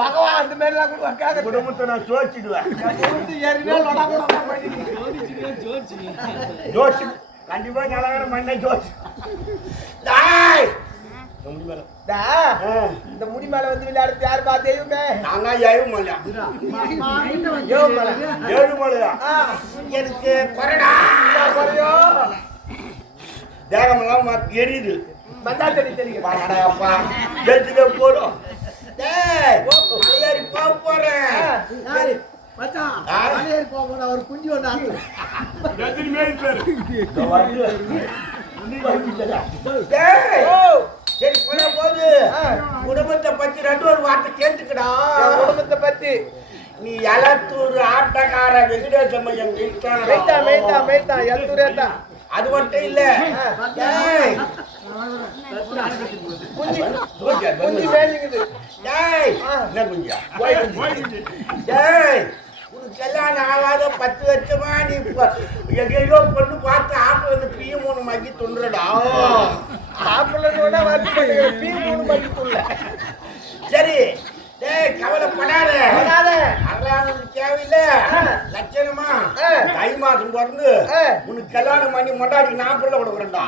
பகவான் அந்த மாதிரி எல்லாம் கூட குடும்பத்தை நான் சோச்சிடுவேன். கண்டிப்பா நல்லா மண்ணை ஜோசி. இந்த முடி மேல வந்து விளையாடுறது யாரு பா? தெய்வமே. நான் தான் ஏழுமலையா. ஏழுமலையா எனக்கு குறைடா குறையோ தேகமெல்லாம் எரியுது. வந்தா தெரியும் அப்பா ஜெயிச்சுக்க போடும். மலையாரி போக போறேன். ஒரு குஞ்சு ஒண்ணு சரி போன போது குடும்பத்தை பத்தி ரெண்டு ஒரு வார்த்தை கேட்டுக்கடா. குடும்பத்தை பத்தி நீ எலத்தூர் ஆட்டக்கார வெங்கடேச மையம் அது மட்டும் இல்ல கல்யாணம் ஆகாத 10 வருஷமா நீ எங்கேயோ பொண்ணு பார்த்து ஆப்பிள் வந்து P3 மகி துண்டுடா. சரி கவலைப்படாத, அதெல்லாம் தேவையில்லை. லட்சணமா தை மாசம் பிறந்து உனக்கு கல்யாணம் பண்ணி மொண்டாடி நான் பிள்ளை கொடுக்குறேன்டா.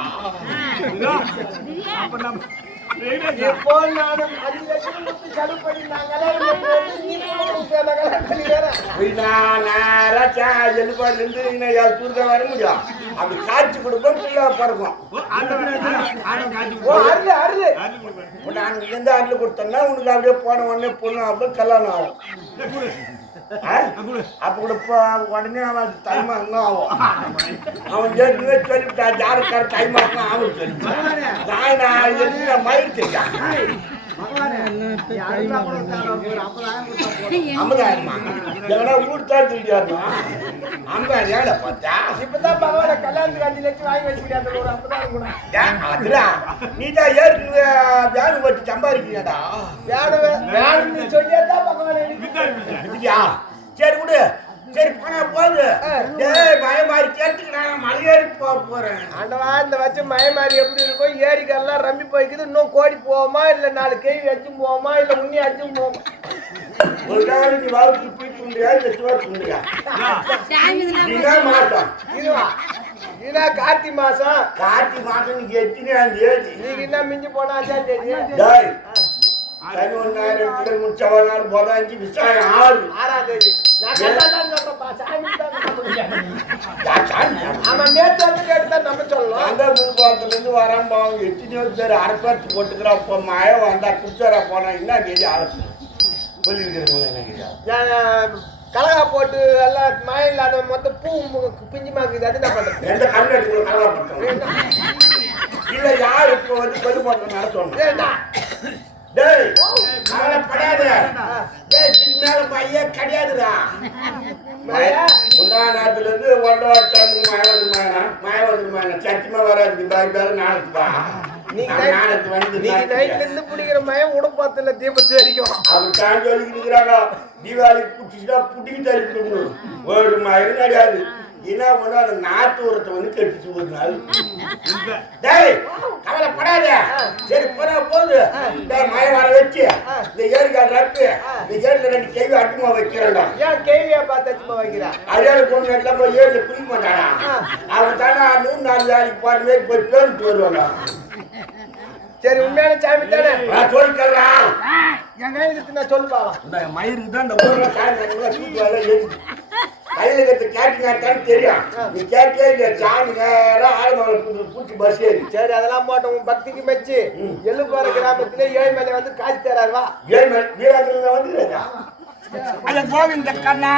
வர முடியும் அப்படி காட்சி கொடுப்போம் பிள்ளை பிறக்கும். எந்த அருள் கொடுத்தோம்னா உனக்கு அப்படியே போன உடனே பொண்ணு அப்ப கல்யாணம் ஆகும். அப்ப கூட உடனே அவன் தைமாங்க ஆகும். அவன் ஏற்கனவே சொல்லிவிட்டான் ஜாரக்கார தைமாங்க ஆகும் சொல்லி நான் மயிர் தெரியும். 50,000 எங்கன்னா ஊர் தான் தெரியாது. 50,000 பார்த்தா இப்பதான் பகவான கல்யாணத்துக்கு 5 லட்சம் வாங்கி வச்சுக்கிட்டா. அதுடா நீ தான் ஏற்கனவே வேலை வச்சு சம்பாதிக்கிறீடா. வேணும்னு சொல்லியதான் பகவான். சரி விடு. சரி போனா போகுது. மயமாரி கேட்டுக்கிட்டாங்க மலையேறி போக போறேன். ஆண்டவா இந்த வச்சு மயமாரி எப்படி இருக்கும்? ஏரிக்கெல்லாம் ரம்பி போய்க்குது. இன்னும் கோடி போவோமா இல்ல 4 கேள்வி வச்சும் போவோமா இல்ல உண்ணி அச்சும் போவோமா? ஒரு நாள் நீ வாழ்க்கை போயிட்டு இல்ல சுவர்க்குண்டியா மாசம் இதுவா? இதுனா கார்த்தி மாசம். கார்த்தி மாசம் நீங்க எத்தனையாம் தேதி? நீங்க என்ன மிஞ்சி போனா 5ஆம் தேதி? 11,000 முடிச்சவனால் போதாஞ்சி விசாயம் 6ஆம் தேதி. நம்ம சொல்லலாம் அந்த முன்பாத்திலிருந்து வராம எத்தனையோ பேர் அரப்பாத்து போட்டுக்கிறா. அப்ப மழை வந்தா குச்சரா போனா என்ன கேள்வி ஆரம்பிச்சு சொல்லிருக்கிறவங்க என்ன கேள்வி கலகா போட்டு எல்லாம் மழை இல்லாத மொத்தம் பூ பிஞ்சு மாக்குது. அது என்ன பண்றது? எந்த கண்ணு கலகா போட்டோம் இல்ல யாரு இப்ப வந்து பொதுப்பாட்டம் நடத்தணும்? டேய் கவலைப்படாத. இதுக்கு மேல பையன் கிடையாதுடா. முந்தா நேரத்துல இருந்து ஒன்றவாட்டாண்டு மழை வந்துருமாங்க சத்தியமா வராது. நாளைக்குப்பா நாளைக்கு வந்து நைட்ல இருந்து பிடிக்கிற மயம் உடம்பாத்துல தீபத்து வரைக்கும் அப்படித்தான் சொல்லிக்கிட்டு இருக்கிறாங்க. தீபாவளி புடிச்சுட்டா புட்டிக்கு தள்ளி ஒரு மயிரும் கிடையாது. என்ன பண்ண அந்த நாட்டு உரத்தை வந்து கட்டிச்சு ஒரு நாள். கவலைப்படாத. சரி போனா போகுது. மழை வர வச்சு இந்த ஏரிக்கால் ரப்பு இந்த ஏரியில 2 கேள்வி அட்டுமா வைக்கிறேன்டா. ஏன் கேள்வியா பார்த்து அச்சுமா வைக்கிறேன்? அடையாள பொண்ணு எல்லாம் போய் ஏரியில குளிக்க மாட்டானா? அவன் தானே 104 வேலைக்கு போற மாதிரி போய் பேருந்து வருவாங்க. சரி உண்மையான சாமி தானே சொல்லிக்கலாம். என் கையில நான் சொல்லுப்பாங்க. இந்த மயிருக்கு தான் இந்த ஊர்ல சாமி கையில கத்து கேட்டுக்கான்னு தெரியும். நீ கேட்டே இல்ல சாமி நேரம் ஆளுமலை பூச்சி பஸ் ஏறி. சரி அதெல்லாம் போட்டோம். உன் பக்திக்கு மெச்சு எள்ளுப்பாறை கிராமத்திலே ஏழுமலை வந்து காட்சி தராருவா. ஏழுமலை வீராஜல வந்து கோவிந்த கண்ணா